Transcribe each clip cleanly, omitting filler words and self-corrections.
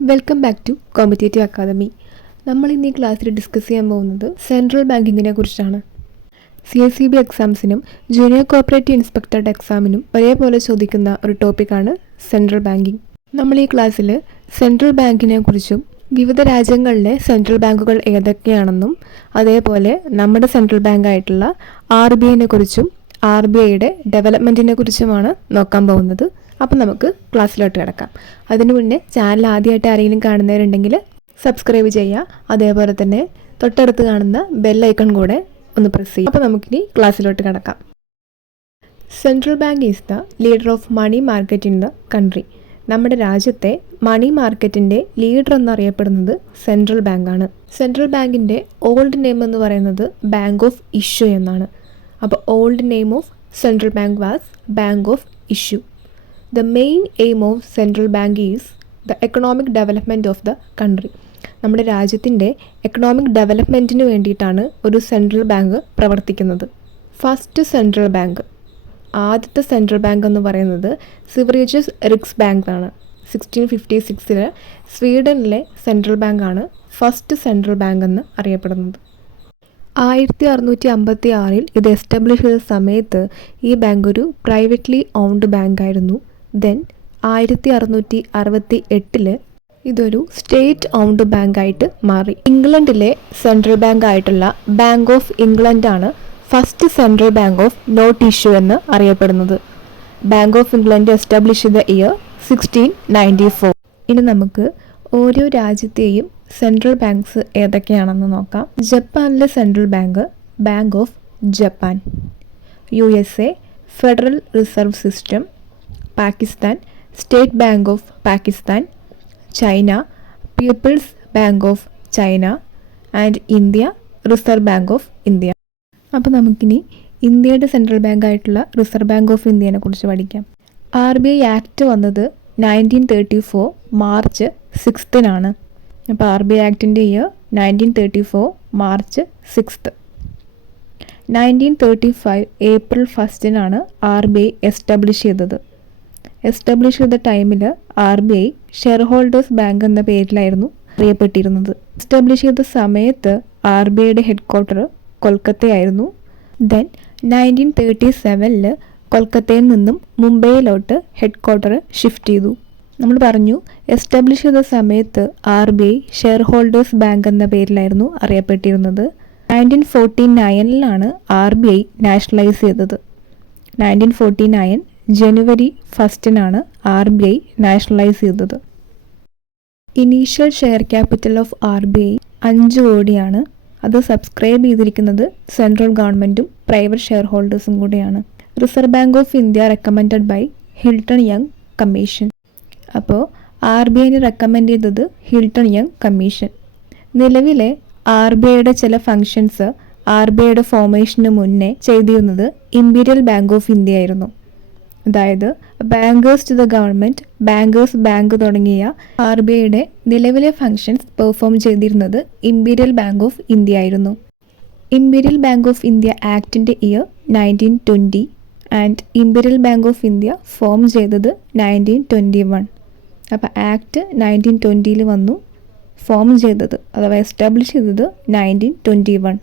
Welcome back to competitive academy. നമ്മൾ ഇന്ന് ഈ ക്ലാസ്സിൽ ഡിസ്കസ് ചെയ്യാൻ പോകുന്നത് സെൻട്രൽ ബാങ്കിങ്ങിനെ കുറിച്ചാണ്. CSEB എക്സാംസിനും ജൂനിയർ കോപ്പറേറ്റീവ് ഇൻസ്പെക്ടറുടെ എക്സാമിനും ഒരേപോലെ ചോദിക്കുന്ന ഒരു ടോപ്പിക്കാണ് സെൻട്രൽ ബാങ്കിങ്. നമ്മൾ ഈ ക്ലാസ്സിൽ സെൻട്രൽ ബാങ്കിനെ കുറിച്ചും വിവിധ രാജ്യങ്ങളിലെ സെൻട്രൽ ബാങ്കുകൾ ഏതൊക്കെയാണെന്നും അതേപോലെ നമ്മുടെ സെൻട്രൽ ബാങ്കായിട്ടുള്ള RBIനെ കുറിച്ചും RBIയുടെ ഡെവലപ്മെൻറ്റിനെ കുറിച്ചുമാണ് നോക്കാൻ പോകുന്നത്. അപ്പം നമുക്ക് ക്ലാസ്സിലോട്ട് കിടക്കാം. അതിനു മുന്നേ ചാനൽ ആദ്യമായിട്ട് ആരെങ്കിലും കാണുന്നവരുണ്ടെങ്കിൽ സബ്സ്ക്രൈബ് ചെയ്യുക. അതേപോലെ തന്നെ തൊട്ടടുത്ത് കാണുന്ന ബെല്ലൈക്കൺ കൂടെ ഒന്ന് പ്രസ് ചെയ്യുക. അപ്പോൾ നമുക്കിനി ക്ലാസ്സിലോട്ട് കിടക്കാം. Central bank is the leader of money market in the country. നമ്മുടെ രാജ്യത്തെ മണി മാർക്കറ്റിൻ്റെ ലീഡർ എന്നറിയപ്പെടുന്നത് സെൻട്രൽ ബാങ്കാണ്. സെൻട്രൽ ബാങ്കിൻ്റെ ഓൾഡ് നെയിം എന്ന് പറയുന്നത് ബാങ്ക് ഓഫ് ഇഷ്യൂ എന്നാണ്. അപ്പോൾ old name of central bank was bank of issue. The main aim of central bank is the economic development of the country. നമ്മുടെ രാജ്യത്തിൻ്റെ എക്കണോമിക് ഡെവലപ്മെൻറ്റിന് വേണ്ടിയിട്ടാണ് ഒരു സെൻട്രൽ ബാങ്ക് പ്രവർത്തിക്കുന്നത്. ഫസ്റ്റ് സെൻട്രൽ ബാങ്ക്, ആദ്യത്തെ central bank എന്ന് പറയുന്നത് സിവറേജസ് റിക്സ് ബാങ്ക് ആണ്. 1656 സ്വീഡനിലെ central ബാങ്കാണ് ഫസ്റ്റ് സെൻട്രൽ ബാങ്ക് എന്ന് അറിയപ്പെടുന്നത്. 1656 ഇത് എസ്റ്റാബ്ലിഷ് ചെയ്ത സമയത്ത് ഈ ബാങ്ക് ഒരു പ്രൈവറ്റ്ലി ഓൺഡ് ബാങ്ക് ആയിരുന്നു. ദെൻ 1668 ഇതൊരു സ്റ്റേറ്റ് ഓൺഡ് ബാങ്ക് ആയിട്ട് മാറി. ഇംഗ്ലണ്ടിലെ സെൻട്രൽ ബാങ്ക് ആയിട്ടുള്ള ബാങ്ക് ഓഫ് ഇംഗ്ലണ്ട് ആണ് first central bank of not issue എന്ന് അറിയപ്പെടുന്നത്. ബാങ്ക് ഓഫ് ഇംഗ്ലണ്ട് എസ്റ്റാബ്ലിഷ് ചെയ്ത ഇയർ 1694. ഇനി നമുക്ക് ഓരോ രാജ്യത്തെയും സെൻട്രൽ ബാങ്ക്സ് ഏതൊക്കെയാണെന്ന് നോക്കാം. ജപ്പാനിലെ central bank bank of Japan. USA federal reserve system. Pakistan state bank of Pakistan. China people's bank of China. And India reserve bank of India. അപ്പോൾ നമുക്കിനി ഇന്ത്യയുടെ സെൻട്രൽ ബാങ്ക് ആയിട്ടുള്ള റിസർവ് ബാങ്ക് ഓഫ് ഇന്ത്യനെ കുറിച്ച് പഠിക്കാം. RBI ആക്ട് വന്നത് 1934 മാർച്ച് 6 അപ്പോൾ RBI ആക്ടിൻ്റെ year 1934 March 6. 1935 April 1 RBI establish ചെയ്തത്. എസ്റ്റാബ്ലിഷ് ചെയ്ത ടൈമിൽ RBI ഷെയർ ഹോൾഡേഴ്സ് ബാങ്ക് എന്ന പേരിലായിരുന്നു അറിയപ്പെട്ടിരുന്നത്. എസ്റ്റാബ്ലിഷ് ചെയ്ത സമയത്ത് RBIയുടെ ഹെഡ് ക്വാർട്ടർ കൊൽക്കത്തയായിരുന്നു. ദെൻ 1937 കൊൽക്കത്തയിൽ നിന്നും മുംബൈയിലോട്ട് ഹെഡ് ക്വാർട്ടർ ഷിഫ്റ്റ് ചെയ്തു. നമ്മൾ പറഞ്ഞു എസ്റ്റാബ്ലിഷ് ചെയ്ത സമയത്ത് RBI ഷെയർ ഹോൾഡേഴ്സ് ബാങ്ക് എന്ന പേരിലായിരുന്നു അറിയപ്പെട്ടിരുന്നത്. 1949 RBI നാഷണലൈസ് ചെയ്തത്. 1949 ജനുവരി 1 RBI നാഷണലൈസ് ചെയ്തത്. Initial share capital of RBI 5 കോടിയാണ്. അത് സബ്സ്ക്രൈബ് ചെയ്തിരിക്കുന്നത് സെൻട്രൽ ഗവൺമെൻറ്റും പ്രൈവറ്റ് ഷെയർ ഹോൾഡേഴ്സും കൂടിയാണ്. Reserve bank of India recommended by Hilton Young commission. അപ്പോൾ RBIനെ റെക്കമെൻഡ് ചെയ്തത് ഹിൽട്ടൺ യങ് കമ്മീഷൻ. നിലവിലെ RBIയുടെ ചില ഫങ്ഷൻസ് RBIയുടെ ഫോർമേഷന് മുന്നേ ചെയ്തിരുന്നത് ഇമ്പീരിയൽ ബാങ്ക് ഓഫ് ഇന്ത്യ ആയിരുന്നു. അതായത് bankers to the government, bankers bank തുടങ്ങിയ RBIയുടെ നിലവിലെ ഫങ്ഷൻസ് പെർഫോം ചെയ്തിരുന്നത് ഇമ്പീരിയൽ ബാങ്ക് ഓഫ് ഇന്ത്യ ആയിരുന്നു. ഇമ്പീരിയൽ ബാങ്ക് ഓഫ് ഇന്ത്യ ആക്ടിൻ്റെ year 1920 and Imperial Bank of India form ചെയ്തത് 1921. അപ്പോൾ ആക്ട് 1920 വന്നു, ഫോം ചെയ്തത് അഥവാ എസ്റ്റാബ്ലിഷ് ചെയ്തത് 1921.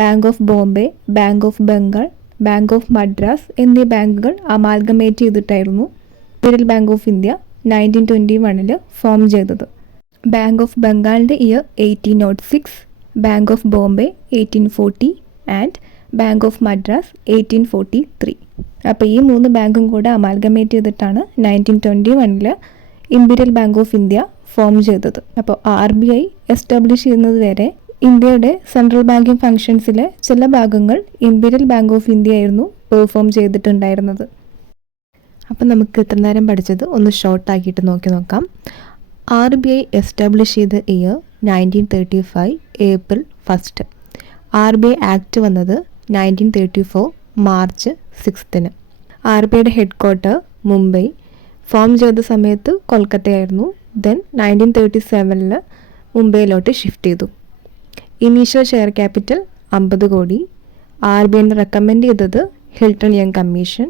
Bank of Bombay, Bank of Bengal, bank of Madras എന്നീ ബാങ്കുകൾ അമാൽഗമേറ്റ് ചെയ്തിട്ടായിരുന്നു Imperial Bank of India 1921 form ചെയ്തത്. ബാങ്ക് ഓഫ് ബംഗാളിൻ്റെ year 1806, Bank of Bombay 1840 and bank of Madras 1843. അപ്പോൾ ഈ 3 ബാങ്കും കൂടെ അമാൽഗമേറ്റ് ചെയ്തിട്ടാണ് 1921 imperial Bank of India form ചെയ്തത്. അപ്പോൾ RBI എസ്റ്റാബ്ലിഷ് ചെയ്യുന്നത് വരെ ഇന്ത്യയുടെ സെൻട്രൽ ബാങ്കിങ് ഫങ്ഷൻസിലെ ചില ഭാഗങ്ങൾ ഇമ്പീരിയൽ ബാങ്ക് ഓഫ് ഇന്ത്യ ആയിരുന്നു പെർഫോം ചെയ്തിട്ടുണ്ടായിരുന്നത്. അപ്പം നമുക്ക് ഇത്ര നേരം പഠിച്ചത് ഒന്ന് ഷോർട്ടാക്കിയിട്ട് നോക്കാം. RBI എസ്റ്റാബ്ലിഷ് ചെയ്ത ഇയർ 1935 ഏപ്രിൽ 1. RBI ആക്ട് വന്നത് 1934 മാർച്ച് 6. RBIയുടെ ഹെഡ് ക്വാർട്ടർ മുംബൈ. ഫോം ചെയ്ത സമയത്ത് കൊൽക്കത്തയായിരുന്നു. ദെൻ 1937 മുംബൈയിലോട്ട് ഷിഫ്റ്റ് ചെയ്തു. ഇനീഷ്യൽ ഷെയർ ക്യാപിറ്റൽ 50 കോടി. RBIനെ റെക്കമെൻഡ് ചെയ്തത് Hilton Young commission.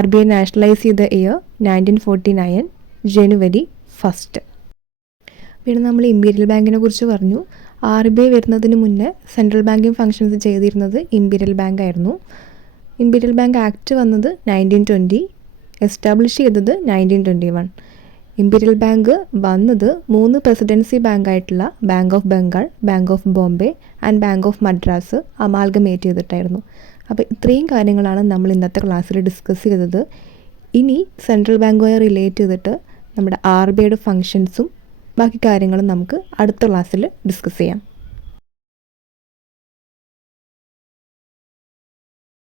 RBI nationalise ചെയ്ത ഇയർ 1949 ജനുവരി 1. പിന്നെ നമ്മൾ ഇമ്പീരിയൽ ബാങ്കിനെ കുറിച്ച് പറഞ്ഞു. RBI വരുന്നതിന് മുന്നേ സെൻട്രൽ ബാങ്കിങ് ഫങ്ഷൻസ് ചെയ്തിരുന്നത് ഇമ്പീരിയൽ ബാങ്ക് ആയിരുന്നു. ഇമ്പീരിയൽ ബാങ്ക് ആക്ട് വന്നത് 1920, എസ്റ്റാബ്ലിഷ് ചെയ്തത് 1921. ഇമ്പീരിയൽ ബാങ്ക് വന്നത് 3 പ്രസിഡൻസി ബാങ്കായിട്ടുള്ള bank of Bengal, bank of Bombay and bank of Madras amalgamate ചെയ്തിട്ടായിരുന്നു. അപ്പോൾ ഇത്രയും കാര്യങ്ങളാണ് നമ്മൾ ഇന്നത്തെ ക്ലാസ്സിൽ ഡിസ്കസ് ചെയ്തത്. ഇനി സെൻട്രൽ ബാങ്കുമായി റിലേറ്റ് ചെയ്തിട്ട് നമ്മുടെ RBIയുടെ ഫങ്ഷൻസും ബാക്കി കാര്യങ്ങളും നമുക്ക് അടുത്ത ക്ലാസ്സിൽ ഡിസ്കസ് ചെയ്യാം.